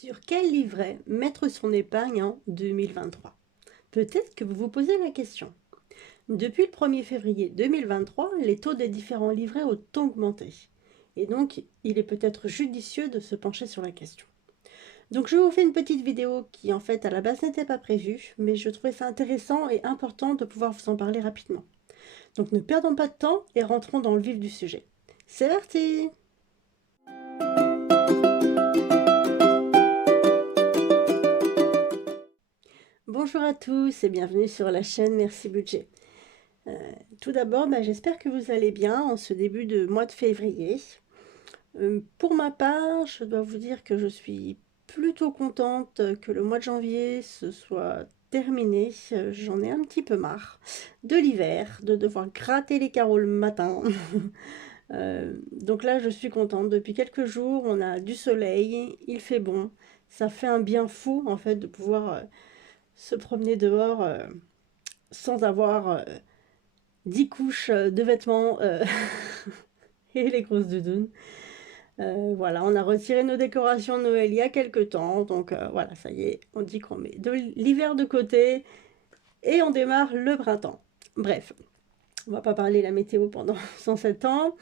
Sur quel livret mettre son épargne en 2023? Peut-être que vous vous posez la question. Depuis le 1er février 2023, les taux des différents livrets ont augmenté. Et donc, il est peut-être judicieux de se pencher sur la question. Donc, je vous fais une petite vidéo qui, en fait, à la base n'était pas prévue, mais je trouvais ça intéressant et important de pouvoir vous en parler rapidement. Donc, ne perdons pas de temps et rentrons dans le vif du sujet. C'est parti! Bonjour à tous et bienvenue sur la chaîne Merci Budget. Tout d'abord, j'espère que vous allez bien en ce début de mois de février. Pour ma part, je dois vous dire que je suis plutôt contente que le mois de janvier se soit terminé. J'en ai un petit peu marre de l'hiver, de devoir gratter les carreaux le matin. Donc là, je suis contente. Depuis quelques jours, on a du soleil, il fait bon. Ça fait un bien fou, en fait, de pouvoir se promener dehors sans avoir 10 couches de vêtements et les grosses doudounes. Voilà, on a retiré nos décorations de Noël il y a quelques temps, donc voilà, ça y est, on dit qu'on met de l'hiver de côté et on démarre le printemps. Bref, on va pas parler la météo pendant 107 ans.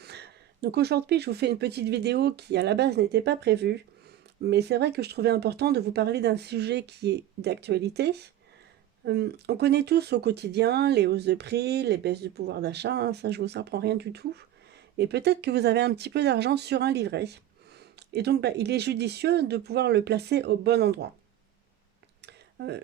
Donc aujourd'hui, je vous fais une petite vidéo qui à la base n'était pas prévue, mais c'est vrai que je trouvais important de vous parler d'un sujet qui est d'actualité. On connaît tous au quotidien les hausses de prix, les baisses du pouvoir d'achat, hein, ça je vous apprends rien du tout. Et peut-être que vous avez un petit peu d'argent sur un livret. Et donc il est judicieux de pouvoir le placer au bon endroit.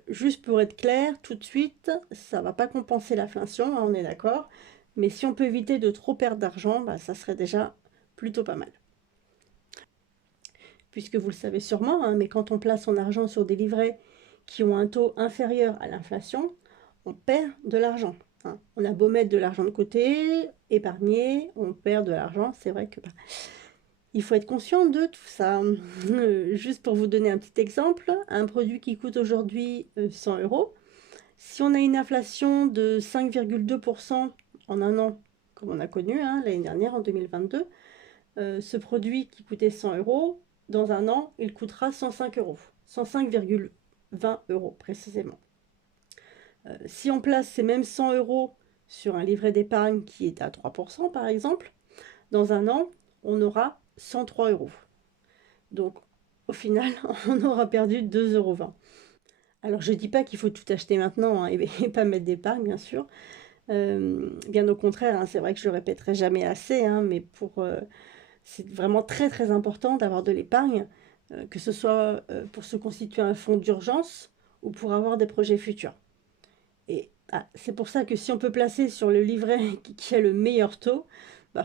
Juste pour être clair, tout de suite, ça ne va pas compenser l'inflation, hein, on est d'accord. Mais si on peut éviter de trop perdre d'argent, ça serait déjà plutôt pas mal. Puisque vous le savez sûrement, hein, mais quand on place son argent sur des livrets qui ont un taux inférieur à l'inflation, on perd de l'argent. Hein. On a beau mettre de l'argent de côté, épargner, on perd de l'argent. C'est vrai que il faut être conscient de tout ça. Juste pour vous donner un petit exemple, un produit qui coûte aujourd'hui 100 euros, si on a une inflation de 5,2% en un an, comme on a connu hein, l'année dernière en 2022, ce produit qui coûtait 100 euros, dans un an, il coûtera 105 euros. 105,20 euros précisément. Si on place ces mêmes 100 euros sur un livret d'épargne qui est à 3% par exemple, dans un an, on aura 103 euros. Donc au final, on aura perdu 2,20 euros. Alors je ne dis pas qu'il faut tout acheter maintenant hein, et pas mettre d'épargne bien sûr. Bien au contraire, hein, c'est vrai que je le répéterai jamais assez, hein, mais c'est vraiment très très important d'avoir de l'épargne, que ce soit pour se constituer un fonds d'urgence ou pour avoir des projets futurs. Et c'est pour ça que si on peut placer sur le livret qui a le meilleur taux,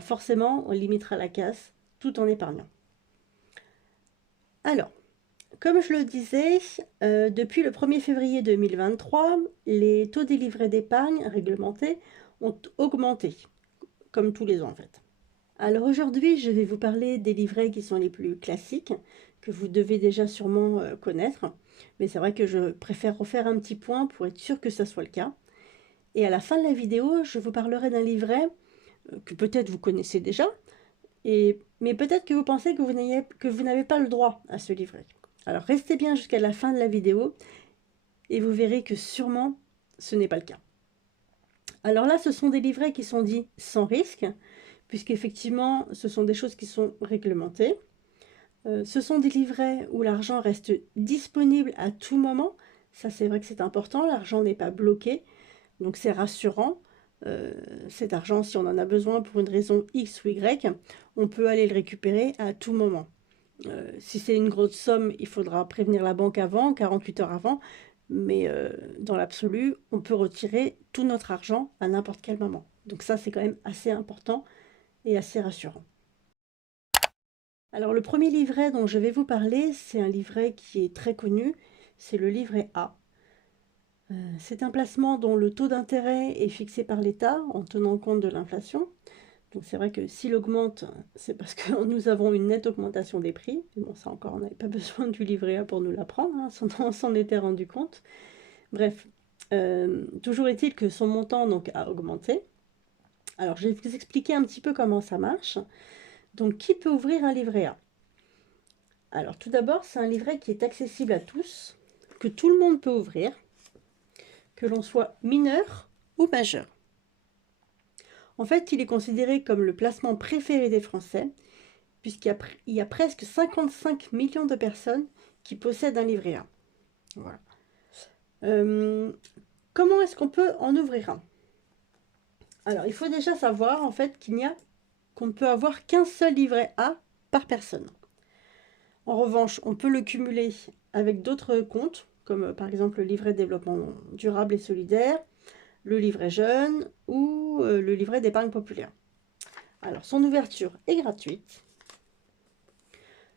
forcément on limitera la casse tout en épargnant. Alors, comme je le disais, depuis le 1er février 2023, les taux des livrets d'épargne réglementés ont augmenté, comme tous les ans en fait. Alors aujourd'hui, je vais vous parler des livrets qui sont les plus classiques, que vous devez déjà sûrement connaître. Mais c'est vrai que je préfère refaire un petit point pour être sûr que ça soit le cas. Et à la fin de la vidéo, je vous parlerai d'un livret que peut-être vous connaissez déjà, mais peut-être que vous pensez que vous n'avez pas le droit à ce livret. Alors restez bien jusqu'à la fin de la vidéo et vous verrez que sûrement ce n'est pas le cas. Alors là, ce sont des livrets qui sont dits sans risque, puisqu'effectivement, ce sont des choses qui sont réglementées. Ce sont des livrets où l'argent reste disponible à tout moment. Ça, c'est vrai que c'est important. L'argent n'est pas bloqué. Donc, c'est rassurant. Cet argent, si on en a besoin pour une raison X ou Y, on peut aller le récupérer à tout moment. Si c'est une grosse somme, il faudra prévenir la banque avant, 48 heures avant. Mais dans l'absolu, on peut retirer tout notre argent à n'importe quel moment. Donc ça, c'est quand même assez important et assez rassurant. Alors le premier livret dont je vais vous parler, c'est un livret qui est très connu, c'est le livret A. C'est un placement dont le taux d'intérêt est fixé par l'État en tenant compte de l'inflation. Donc c'est vrai que s'il augmente, c'est parce que nous avons une nette augmentation des prix. Mais bon, ça encore, on n'avait pas besoin du livret A pour nous l'apprendre, hein, on s'en était rendu compte. Bref, toujours est-il que son montant donc, a augmenté. Alors je vais vous expliquer un petit peu comment ça marche. Donc qui peut ouvrir un livret A? Alors tout d'abord, c'est un livret qui est accessible à tous, que tout le monde peut ouvrir, que l'on soit mineur ou majeur. En fait, il est considéré comme le placement préféré des Français, puisqu'il y a presque 55 millions de personnes qui possèdent un livret A. Voilà. Comment est-ce qu'on peut en ouvrir un? Alors, il faut déjà savoir en fait qu'on ne peut avoir qu'un seul livret A par personne. En revanche, on peut le cumuler avec d'autres comptes, comme par exemple le livret de développement durable et solidaire, le livret jeune ou le livret d'épargne populaire. Alors, son ouverture est gratuite.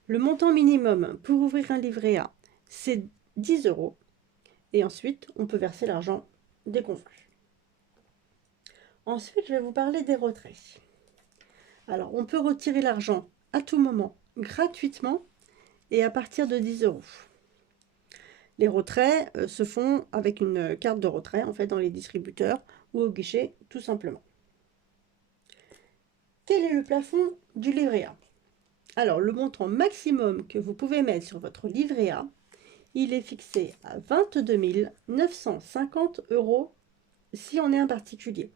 Le montant minimum pour ouvrir un livret A, c'est 10 €. Et ensuite, on peut verser l'argent déconvenu. Ensuite, je vais vous parler des retraits. Alors, on peut retirer l'argent à tout moment, gratuitement, et à partir de 10 €. Les retraits se font avec une carte de retrait, en fait, dans les distributeurs ou au guichet, tout simplement. Quel est le plafond du livret A? Alors, le montant maximum que vous pouvez mettre sur votre livret A, il est fixé à 22 950 € si on est un particulier.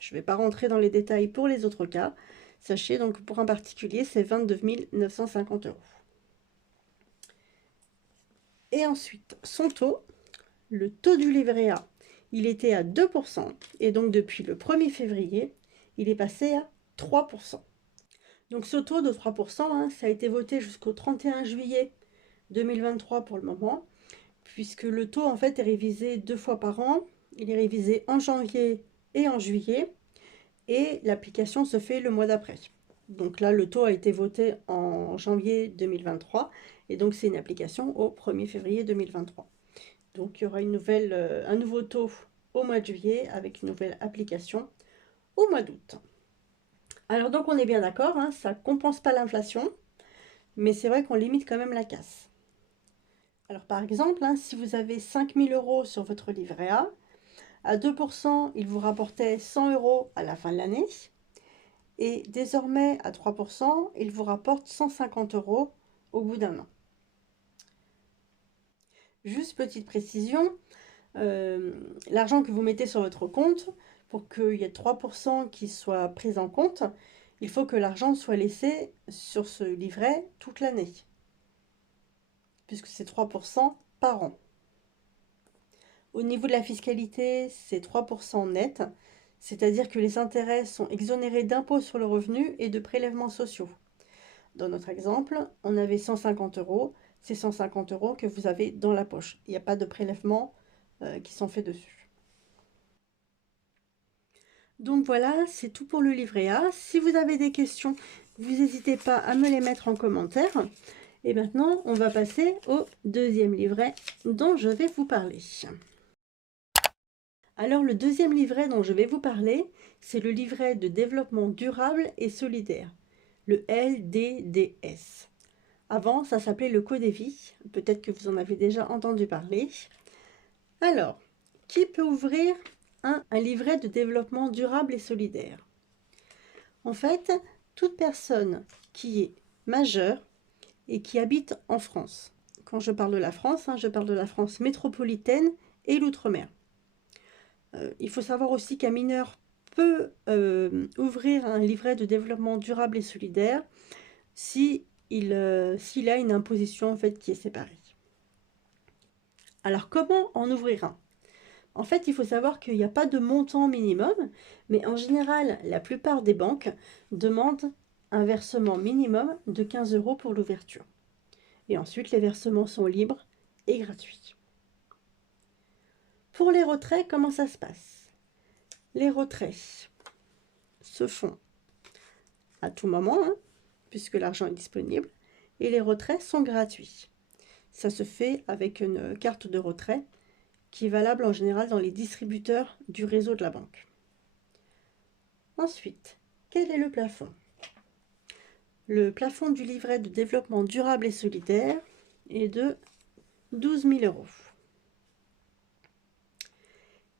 Je ne vais pas rentrer dans les détails pour les autres cas. Sachez donc que pour un particulier, c'est 22 950 €. Et ensuite, son taux, le taux du livret A, il était à 2%. Et donc, depuis le 1er février, il est passé à 3%. Donc, ce taux de 3%, ça a été voté jusqu'au 31 juillet 2023 pour le moment, puisque le taux, en fait, est révisé 2 fois par an. Il est révisé en janvier et en juillet. Et l'application se fait le mois d'après. Donc là, le taux a été voté en janvier 2023 et donc c'est une application au 1er février 2023. Donc il y aura un nouveau taux au mois de juillet avec une nouvelle application au mois d'août. Alors donc on est bien d'accord, ça ne compense pas l'inflation, mais c'est vrai qu'on limite quand même la casse. Alors par exemple, si vous avez 5 000 € sur votre livret A, à 2%, il vous rapportait 100 € à la fin de l'année. Et désormais, à 3%, il vous rapporte 150 € au bout d'un an. Juste petite précision, l'argent que vous mettez sur votre compte, pour qu'il y ait 3% qui soit pris en compte, il faut que l'argent soit laissé sur ce livret toute l'année, puisque c'est 3% par an. Au niveau de la fiscalité, c'est 3% net, c'est-à-dire que les intérêts sont exonérés d'impôts sur le revenu et de prélèvements sociaux. Dans notre exemple, on avait 150 €, c'est 150 € que vous avez dans la poche. Il n'y a pas de prélèvements qui sont faits dessus. Donc voilà, c'est tout pour le livret A. Si vous avez des questions, vous n'hésitez pas à me les mettre en commentaire. Et maintenant, on va passer au deuxième livret dont je vais vous parler. Alors, le deuxième livret dont je vais vous parler, c'est le livret de développement durable et solidaire, le LDDS. Avant, ça s'appelait le Codévi. Peut-être que vous en avez déjà entendu parler. Alors, qui peut ouvrir un livret de développement durable et solidaire? En fait, toute personne qui est majeure et qui habite en France. Quand je parle de la France, je parle de la France métropolitaine et l'outre-mer. Il faut savoir aussi qu'un mineur peut ouvrir un livret de développement durable et solidaire s'il a une imposition en fait qui est séparée. Alors comment en ouvrir un? En fait, il faut savoir qu'il n'y a pas de montant minimum, mais en général, la plupart des banques demandent un versement minimum de 15 € pour l'ouverture. Et ensuite, les versements sont libres et gratuits. Pour les retraits, comment ça se passe? Les retraits se font à tout moment, puisque l'argent est disponible, et les retraits sont gratuits. Ça se fait avec une carte de retrait qui est valable en général dans les distributeurs du réseau de la banque. Ensuite, quel est le plafond? Le plafond du livret de développement durable et solidaire est de 12 000 €.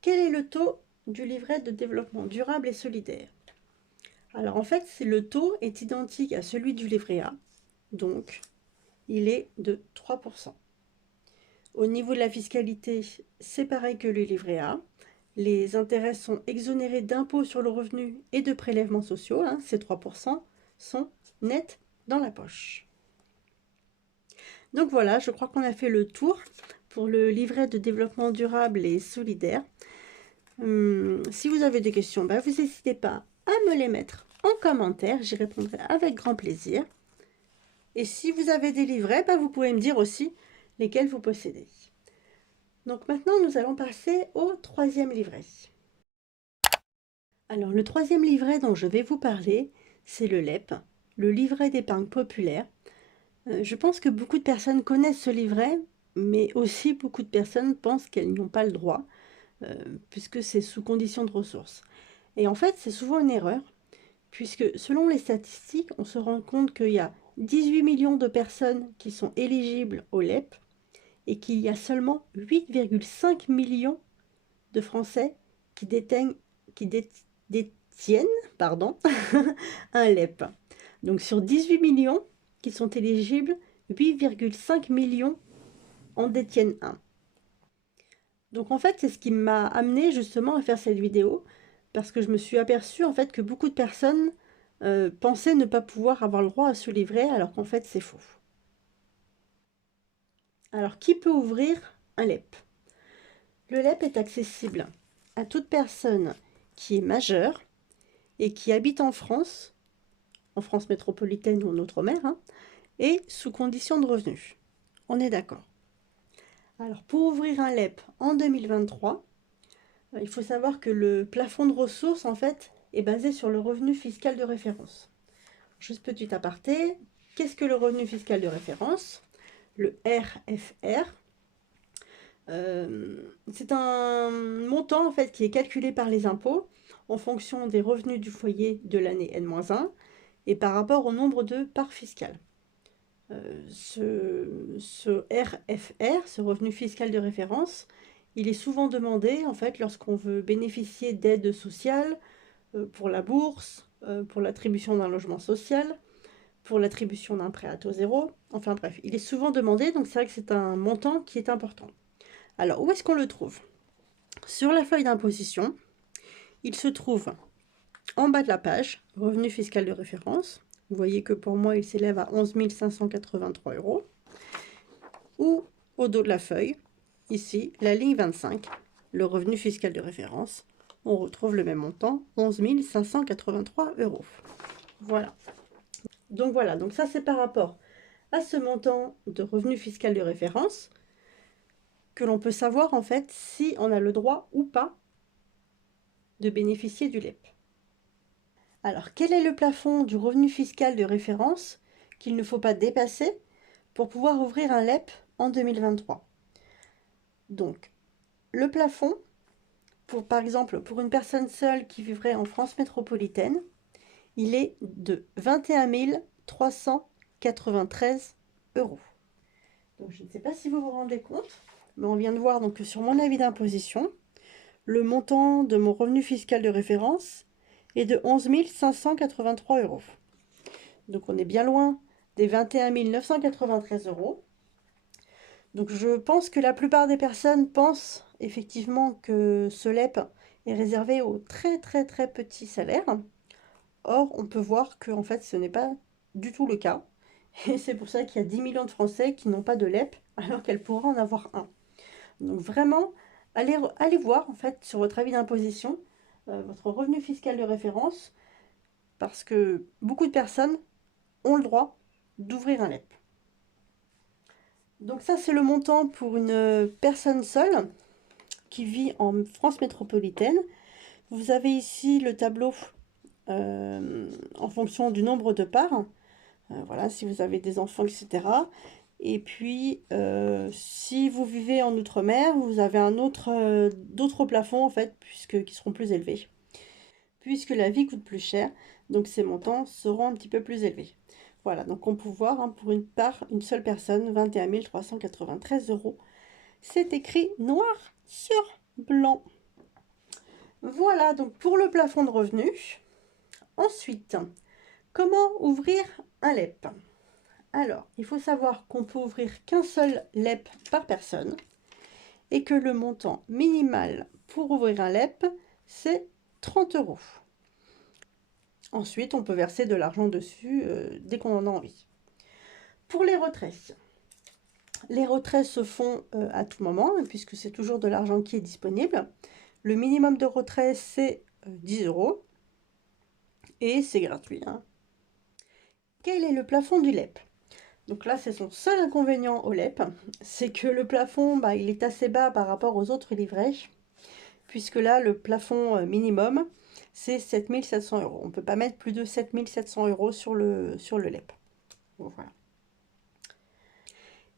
Quel est le taux du livret de développement durable et solidaire? Alors en fait, le taux est identique à celui du livret A, donc il est de 3%. Au niveau de la fiscalité, c'est pareil que le livret A. Les intérêts sont exonérés d'impôts sur le revenu et de prélèvements sociaux. Ces 3% sont nets dans la poche. Donc voilà, je crois qu'on a fait le tour pour le livret de développement durable et solidaire. Si vous avez des questions, vous n'hésitez pas à me les mettre en commentaire. J'y répondrai avec grand plaisir. Et si vous avez des livrets, vous pouvez me dire aussi lesquels vous possédez. Donc maintenant, nous allons passer au troisième livret. Alors, le troisième livret dont je vais vous parler, c'est le LEP, le livret d'épargne populaire. Je pense que beaucoup de personnes connaissent ce livret, mais aussi beaucoup de personnes pensent qu'elles n'y ont pas le droit, puisque c'est sous condition de ressources. Et en fait, c'est souvent une erreur, puisque selon les statistiques, on se rend compte qu'il y a 18 millions de personnes qui sont éligibles au LEP, et qu'il y a seulement 8,5 millions de Français qui détiennent un LEP. Donc sur 18 millions qui sont éligibles, 8,5 millions en détiennent un. Donc en fait, c'est ce qui m'a amené justement à faire cette vidéo, parce que je me suis aperçue en fait que beaucoup de personnes pensaient ne pas pouvoir avoir le droit à ce livret, alors qu'en fait c'est faux. Alors qui peut ouvrir un LEP? Le LEP est accessible à toute personne qui est majeure et qui habite en France métropolitaine ou en outre-mer, et sous condition de revenus. On est d'accord. Alors, pour ouvrir un LEP en 2023, il faut savoir que le plafond de ressources, en fait, est basé sur le revenu fiscal de référence. Juste petit aparté, qu'est-ce que le revenu fiscal de référence? Le RFR, c'est un montant en fait qui est calculé par les impôts en fonction des revenus du foyer de l'année N-1 et par rapport au nombre de parts fiscales. Ce RFR, ce revenu fiscal de référence, il est souvent demandé en fait lorsqu'on veut bénéficier d'aides sociales pour la bourse, pour l'attribution d'un logement social, pour l'attribution d'un prêt à taux zéro. Enfin bref, il est souvent demandé, donc c'est vrai que c'est un montant qui est important. Alors, où est-ce qu'on le trouve? Sur la feuille d'imposition, il se trouve en bas de la page, revenu fiscal de référence. Vous voyez que pour moi, il s'élève à 11 583 €. Ou au dos de la feuille, ici, la ligne 25, le revenu fiscal de référence. On retrouve le même montant, 11 583 €. Voilà. Donc ça, c'est par rapport à ce montant de revenu fiscal de référence que l'on peut savoir en fait si on a le droit ou pas de bénéficier du LEP. Alors, quel est le plafond du revenu fiscal de référence qu'il ne faut pas dépasser pour pouvoir ouvrir un LEP en 2023? Donc, le plafond, par exemple, pour une personne seule qui vivrait en France métropolitaine, il est de 21 393 €. Donc, je ne sais pas si vous vous rendez compte, mais on vient de voir donc, que sur mon avis d'imposition, le montant de mon revenu fiscal de référence est de 11 583 €. Donc on est bien loin des 21 993 €. Donc je pense que la plupart des personnes pensent effectivement que ce LEP est réservé aux très petits salaires. Or, on peut voir que en fait, ce n'est pas du tout le cas. Et c'est pour ça qu'il y a 10 millions de Français qui n'ont pas de LEP, alors qu'elles pourraient en avoir un. Donc vraiment, allez voir en fait sur votre avis d'imposition, votre revenu fiscal de référence, parce que beaucoup de personnes ont le droit d'ouvrir un LEP. Donc ça, c'est le montant pour une personne seule qui vit en France métropolitaine. Vous avez ici le tableau en fonction du nombre de parts. Voilà, si vous avez des enfants, etc. Et puis, si vous vivez en outre-mer, vous avez d'autres plafonds, en fait, qui seront plus élevés. Puisque la vie coûte plus cher, donc ces montants seront un petit peu plus élevés. Voilà, donc on peut voir pour une seule personne, 21 393 €. C'est écrit noir sur blanc. Voilà donc pour le plafond de revenus. Ensuite, comment ouvrir un LEP? Alors, il faut savoir qu'on peut ouvrir qu'un seul LEP par personne et que le montant minimal pour ouvrir un LEP, c'est 30 €. Ensuite, on peut verser de l'argent dessus dès qu'on en a envie. Pour les retraits se font à tout moment, puisque c'est toujours de l'argent qui est disponible. Le minimum de retrait, c'est 10 € et c'est gratuit. Quel est le plafond du LEP? Donc là, c'est son seul inconvénient au LEP, c'est que le plafond, il est assez bas par rapport aux autres livrets, puisque là, le plafond minimum, c'est 7 700 €. On ne peut pas mettre plus de 7 700 € sur le LEP. Bon, voilà.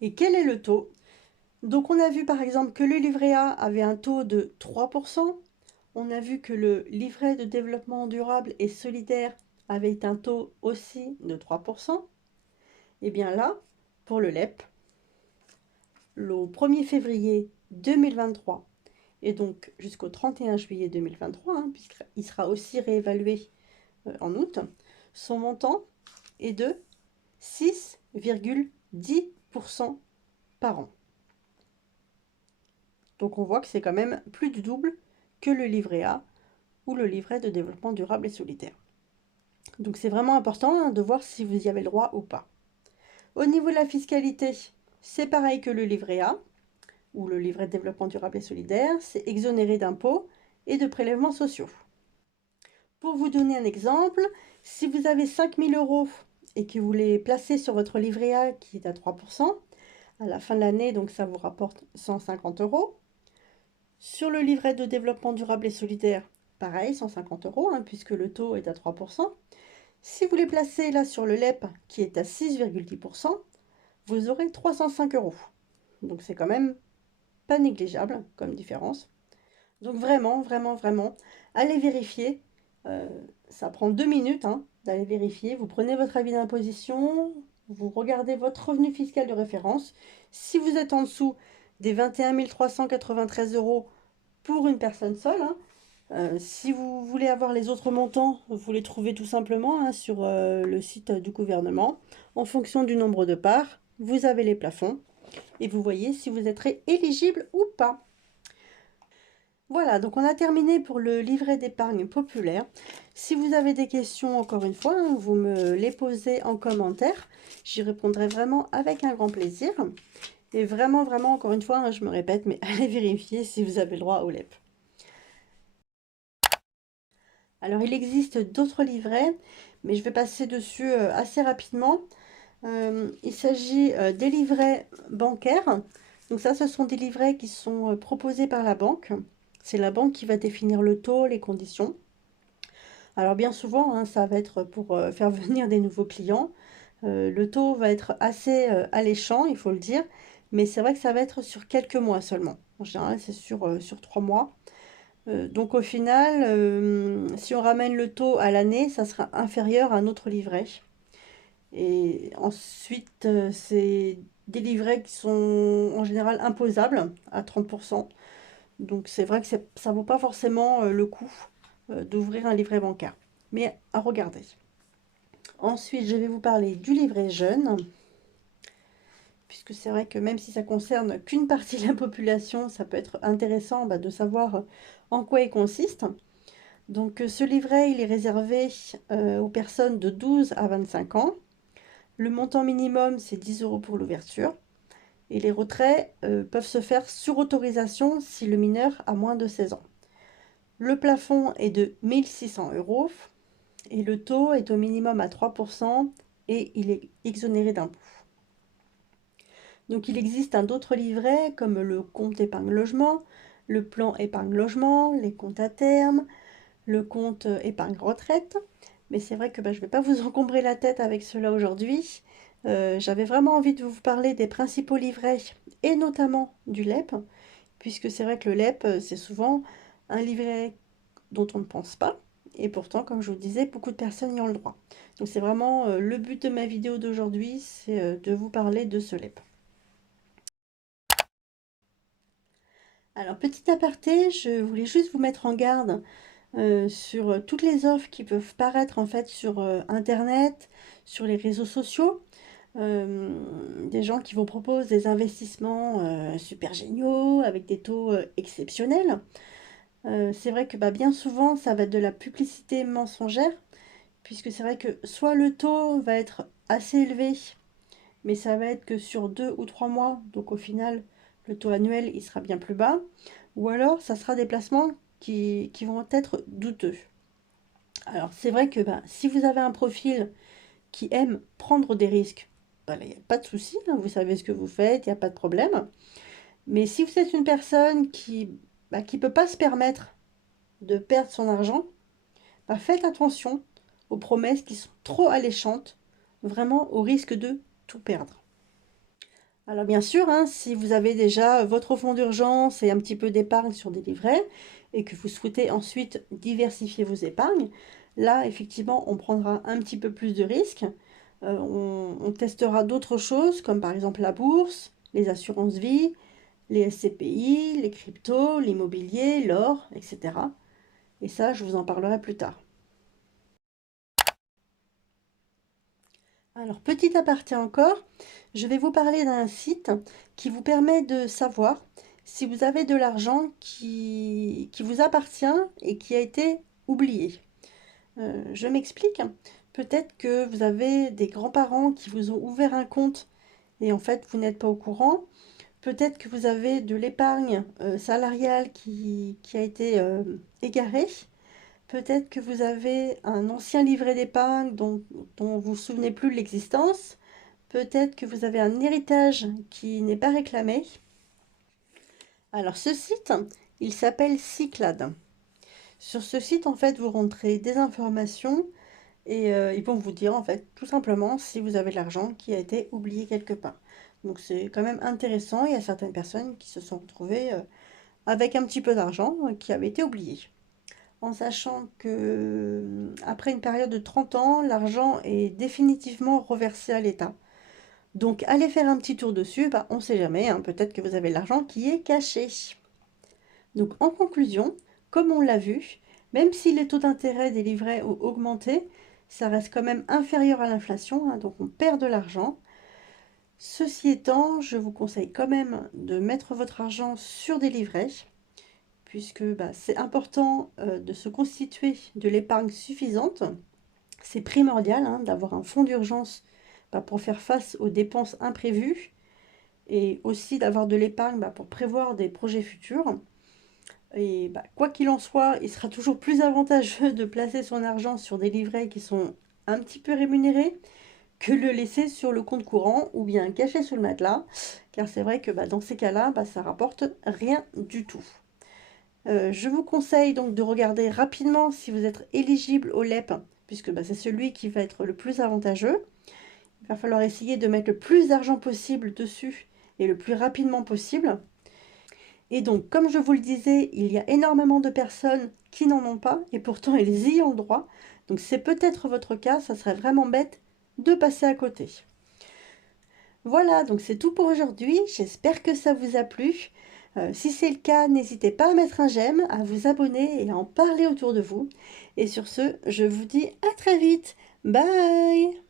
Et quel est le taux? Donc on a vu par exemple que le livret A avait un taux de 3%. On a vu que le livret de développement durable et solidaire avait un taux aussi de 3%. Et bien là, pour le LEP, le 1er février 2023 et donc jusqu'au 31 juillet 2023, puisqu'il sera aussi réévalué en août, son montant est de 6,10% par an. Donc on voit que c'est quand même plus du double que le livret A ou le livret de développement durable et solidaire. Donc c'est vraiment important de voir si vous y avez le droit ou pas. Au niveau de la fiscalité, c'est pareil que le livret A ou le livret de développement durable et solidaire, c'est exonéré d'impôts et de prélèvements sociaux. Pour vous donner un exemple, si vous avez 5 000 € et que vous les placez sur votre livret A qui est à 3%, à la fin de l'année, donc ça vous rapporte 150 €. Sur le livret de développement durable et solidaire, pareil, 150 €, puisque le taux est à 3%. Si vous les placez là sur le LEP, qui est à 6,10%, vous aurez 305 €. Donc c'est quand même pas négligeable comme différence. Donc vraiment, vraiment, vraiment, allez vérifier. Ça prend 2 minutes d'aller vérifier. Vous prenez votre avis d'imposition, vous regardez votre revenu fiscal de référence. Si vous êtes en dessous des 21 393 € pour une personne seule, si vous voulez avoir les autres montants, vous les trouvez tout simplement sur le site du gouvernement. En fonction du nombre de parts, vous avez les plafonds et vous voyez si vous êtes éligible ou pas. Voilà, donc on a terminé pour le livret d'épargne populaire. Si vous avez des questions, encore une fois, vous me les posez en commentaire. J'y répondrai vraiment avec un grand plaisir. Et vraiment, vraiment, encore une fois, je me répète, mais allez vérifier si vous avez le droit au LEP. Alors, il existe d'autres livrets, mais je vais passer dessus assez rapidement. Il s'agit des livrets bancaires. Donc ça, ce sont des livrets qui sont proposés par la banque. C'est la banque qui va définir le taux, les conditions. Alors bien souvent, ça va être pour faire venir des nouveaux clients. Le taux va être assez alléchant, il faut le dire, mais c'est vrai que ça va être sur quelques mois seulement. En général, c'est sur 3 mois. Donc au final, si on ramène le taux à l'année, ça sera inférieur à un autre livret. Et ensuite, c'est des livrets qui sont en général imposables à 30%. Donc c'est vrai que ça ne vaut pas forcément le coup d'ouvrir un livret bancaire. Mais à regarder. Ensuite, je vais vous parler du livret jeune. Puisque c'est vrai que même si ça concerne qu'une partie de la population, ça peut être intéressant de savoir en quoi il consiste. Donc ce livret, il est réservé aux personnes de 12 à 25 ans. Le montant minimum, c'est 10 € pour l'ouverture. Et les retraits peuvent se faire sur autorisation si le mineur a moins de 16 ans. Le plafond est de 1 600 € et le taux est au minimum à 3% et il est exonéré d'impôts. Donc il existe d'autres livrets comme le compte épargne logement, le plan épargne logement, les comptes à terme, le compte épargne retraite. Mais c'est vrai que je ne vais pas vous encombrer la tête avec cela aujourd'hui. J'avais vraiment envie de vous parler des principaux livrets et notamment du LEP, puisque c'est vrai que le LEP, c'est souvent un livret dont on ne pense pas. Et pourtant, comme je vous disais, beaucoup de personnes y ont le droit. Donc c'est vraiment le but de ma vidéo d'aujourd'hui, c'est de vous parler de ce LEP. Alors, petit aparté, je voulais juste vous mettre en garde sur toutes les offres qui peuvent paraître en fait sur Internet, sur les réseaux sociaux. des gens qui vous proposent des investissements super géniaux, avec des taux exceptionnels. C'est vrai que bah, bien souvent, ça va être de la publicité mensongère, puisque c'est vrai que soit le taux va être assez élevé, mais ça va être que sur 2 ou 3 mois, donc au final, le taux annuel, il sera bien plus bas, ou alors ça sera des placements qui vont être douteux. Alors c'est vrai que bah, si vous avez un profil qui aime prendre des risques, bah, il n'y a pas de souci, hein, vous savez ce que vous faites, il n'y a pas de problème. Mais si vous êtes une personne qui peut pas se permettre de perdre son argent, bah, faites attention aux promesses qui sont trop alléchantes, vraiment au risque de tout perdre. Alors bien sûr, hein, si vous avez déjà votre fonds d'urgence et un petit peu d'épargne sur des livrets et que vous souhaitez ensuite diversifier vos épargnes, là effectivement on prendra un petit peu plus de risques. On testera d'autres choses comme par exemple la bourse, les assurances vie, les SCPI, les cryptos, l'immobilier, l'or, etc. Et ça, je vous en parlerai plus tard. Alors, petit aparté encore, je vais vous parler d'un site qui vous permet de savoir si vous avez de l'argent qui vous appartient et qui a été oublié. Je m'explique. Peut-être que vous avez des grands-parents qui vous ont ouvert un compte et en fait, vous n'êtes pas au courant. Peut-être que vous avez de l'épargne salariale qui a été égarée. Peut-être que vous avez un ancien livret d'épargne dont vous ne vous souvenez plus de l'existence. Peut-être que vous avez un héritage qui n'est pas réclamé. Alors ce site, il s'appelle Cyclade. Sur ce site, en fait, vous rentrez des informations et ils vont vous dire, en fait, tout simplement si vous avez de l'argent qui a été oublié quelque part. Donc c'est quand même intéressant. Il y a certaines personnes qui se sont retrouvées avec un petit peu d'argent qui avait été oublié. En sachant que après une période de 30 ans, l'argent est définitivement reversé à l'État. Donc allez faire un petit tour dessus, bah, on ne sait jamais, hein, peut-être que vous avez de l'argent qui est caché. Donc en conclusion, comme on l'a vu, même si les taux d'intérêt des livrets ont augmenté, ça reste quand même inférieur à l'inflation, hein, donc on perd de l'argent. Ceci étant, je vous conseille quand même de mettre votre argent sur des livrets, puisque bah, c'est important de se constituer de l'épargne suffisante. C'est primordial hein, d'avoir un fonds d'urgence bah, pour faire face aux dépenses imprévues et aussi d'avoir de l'épargne bah, pour prévoir des projets futurs. Et bah, quoi qu'il en soit, il sera toujours plus avantageux de placer son argent sur des livrets qui sont un petit peu rémunérés que le laisser sur le compte courant ou bien caché sous le matelas, car c'est vrai que bah, dans ces cas-là, bah, ça rapporte rien du tout. Je vous conseille donc de regarder rapidement si vous êtes éligible au LEP, puisque bah, c'est celui qui va être le plus avantageux. Il va falloir essayer de mettre le plus d'argent possible dessus et le plus rapidement possible. Et donc, comme je vous le disais, il y a énormément de personnes qui n'en ont pas et pourtant elles y ont le droit. Donc c'est peut-être votre cas, ça serait vraiment bête de passer à côté. Voilà, donc c'est tout pour aujourd'hui. J'espère que ça vous a plu. Si c'est le cas, n'hésitez pas à mettre un j'aime, à vous abonner et à en parler autour de vous. Et sur ce, je vous dis à très vite. Bye!